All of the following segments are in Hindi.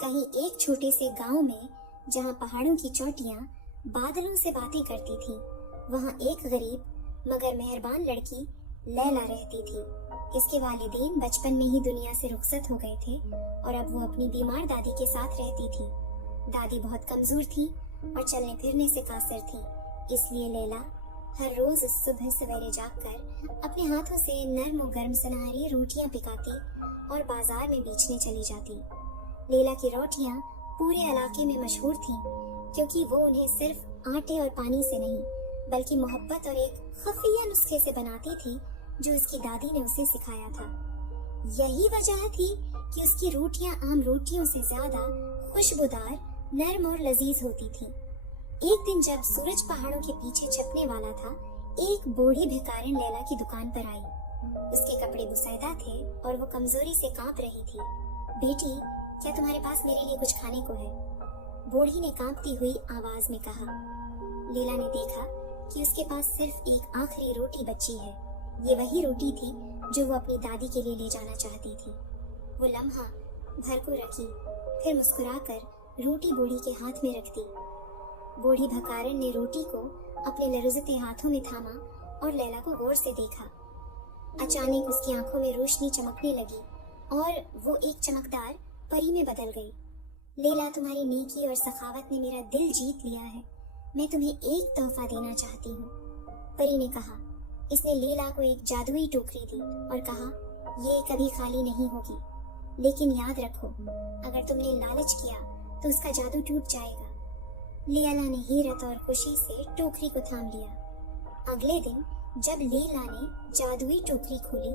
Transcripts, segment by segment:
कहीं एक छोटे से गांव में, जहां पहाड़ों की चोटियां बादलों से बातें करती थी, वहां एक गरीब मगर मेहरबान लड़की लैला रहती थी। इसके वालिदैन बचपन में ही दुनिया से रुखसत हो गए थे और अब वो अपनी बीमार दादी के साथ रहती थी। दादी बहुत कमजोर थी और चलने फिरने से कासिर थी, इसलिए लैला हर रोज सुबह सवेरे जागकर अपने हाथों से नरम और गर्म सुनहरी रोटियां पकाती और बाजार में बेचने चली जाती। लैला की रोटियां पूरे इलाके में मशहूर थीं, क्योंकि वो उन्हें सिर्फ आटे और पानी से नहीं बल्कि मोहब्बत और एक खुफिया नुस्खे से बनाती थी जो उसकी दादी ने उसे सिखाया था। यही वजह थी कि उसकी रोटियां आम रोटियों से ज्यादा खुशबूदार, नरम और लजीज होती थी। एक दिन जब सूरज पहाड़ों के पीछे छिपने वाला था, एक बूढ़ी भिखारिन लैला की दुकान पर आई। उसके कपड़े बुसैदा थे और वो कमजोरी से कांप रही थी। बेटी, क्या तुम्हारे पास मेरे लिए कुछ खाने को है? बूढ़ी ने कांपती हुई आवाज में कहा। लैला ने देखा कि उसके पास सिर्फ एक आखिरी रोटी बची है। ये वही रोटी थी जो वो अपनी दादी के लिए ले जाना चाहती थी। वो लम्हा भर को रखी, फिर मुस्कुराकर रोटी बूढ़ी के हाथ में रख दी। बूढ़ी भिखारिन ने रोटी को अपने लरजते हाथों में थामा और लैला को गौर से देखा। अचानक उसकी आंखों में रोशनी चमकने लगी और वो एक चमकदार परी में बदल गई। लैला, तुम्हारी नेकी और सखावत ने मेरा दिल जीत लिया है। मैं तुम्हें एक तोहफा देना चाहती हूँ। परी ने कहा। इसने लैला को एक जादुई टोकरी दी और कहा, ये कभी खाली नहीं होगी, लेकिन याद रखो, अगर तुमने लालच किया तो उसका जादू टूट जाएगा। लैला ने हैरत और खुशी से टोकरी को थाम लिया। अगले दिन जब लैला ने जादुई टोकरी खोली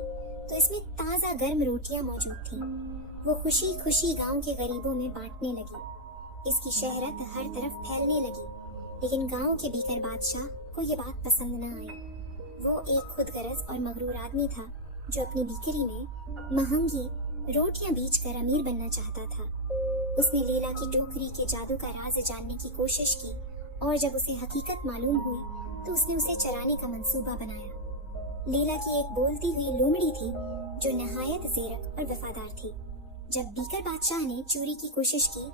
तो इसमें ताजा गर्म रोटियां मौजूद थीं। वो खुशी खुशी गांव के गरीबों में बांटने लगी। इसकी शहरत हर तरफ फैलने लगी, लेकिन गांव के बीकर बादशाह को ये बात पसंद न आई। वो एक खुदगर्ज और मगरूर आदमी था जो अपनी बिक्री में महंगी रोटियां बेचकर अमीर बनना चाहता था। उसने लैला की टोकरी के जादू का राज जानने की कोशिश की और जब उसे हकीकत मालूम हुई तो उसने उसे चराने का मंसूबा बनाया। लैला की एक बोलती हुई लोमड़ी थी जो नहायत ज़ेरक और वफादार थी। जब बीकर बादशाह ने चोरी की कोशिश की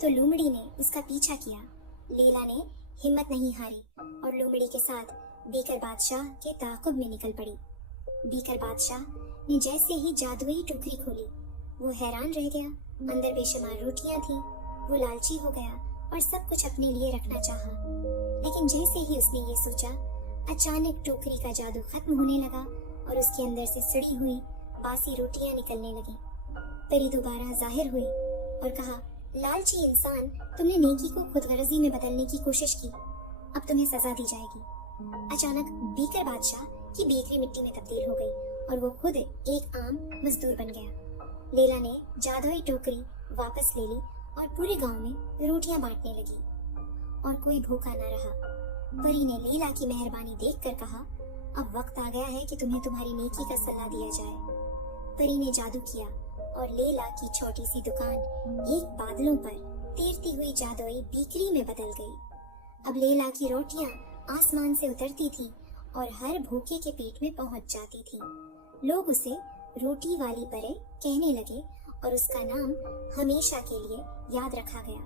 तो लोमड़ी ने उसका पीछा किया। लैला ने हिम्मत नहीं हारी और लोमड़ी के साथ बीकर बादशाह के ताक़ुब में निकल पड़ी। बीकर बादशाह ने जैसे ही जादुई टोकरी खोली, वो हैरान रह गया। अंदर बेशुमार रोटियां थीं। वो लालची हो गया और सब कुछ अपने लिए रखना चाहा। लेकिन जैसे ही उसने ये सोचा, अचानक टोकरी का जादू खत्म होने लगा और उसके अंदर से सड़ी हुई बासी रोटियां निकलने लगी। परी दोबारा जाहिर हुई और कहा, लालची इंसान, तुमने नेकी को खुदगर्जी में बदलने की कोशिश की, अब तुम्हें सजा दी जाएगी। अचानक बीकर बादशाह की बेकरी मिट्टी में तब्दील हो गई और वो खुद एक आम मजदूर बन गया। लैला ने जादुई टोकरी वापस ले ली और पूरे गांव में रोटियां बांटने लगी और कोई भूखा न रहा। परी ने लैला की मेहरबानी देखकर कहा, अब वक्त आ गया है कि तुम्हें तुम्हारी नेकी का सल्ला दिया जाए। परी ने जादू किया और लैला की छोटी सी दुकान एक बादलों पर तैरती हुई जादुई बेकरी में बदल गई। अब लैला की रोटियां आसमान से उतरती थी और हर भूखे के पेट में पहुंच जाती थी। लोग उसे रोटी वाली परी कहने लगे और उसका नाम हमेशा के लिए याद रखा गया।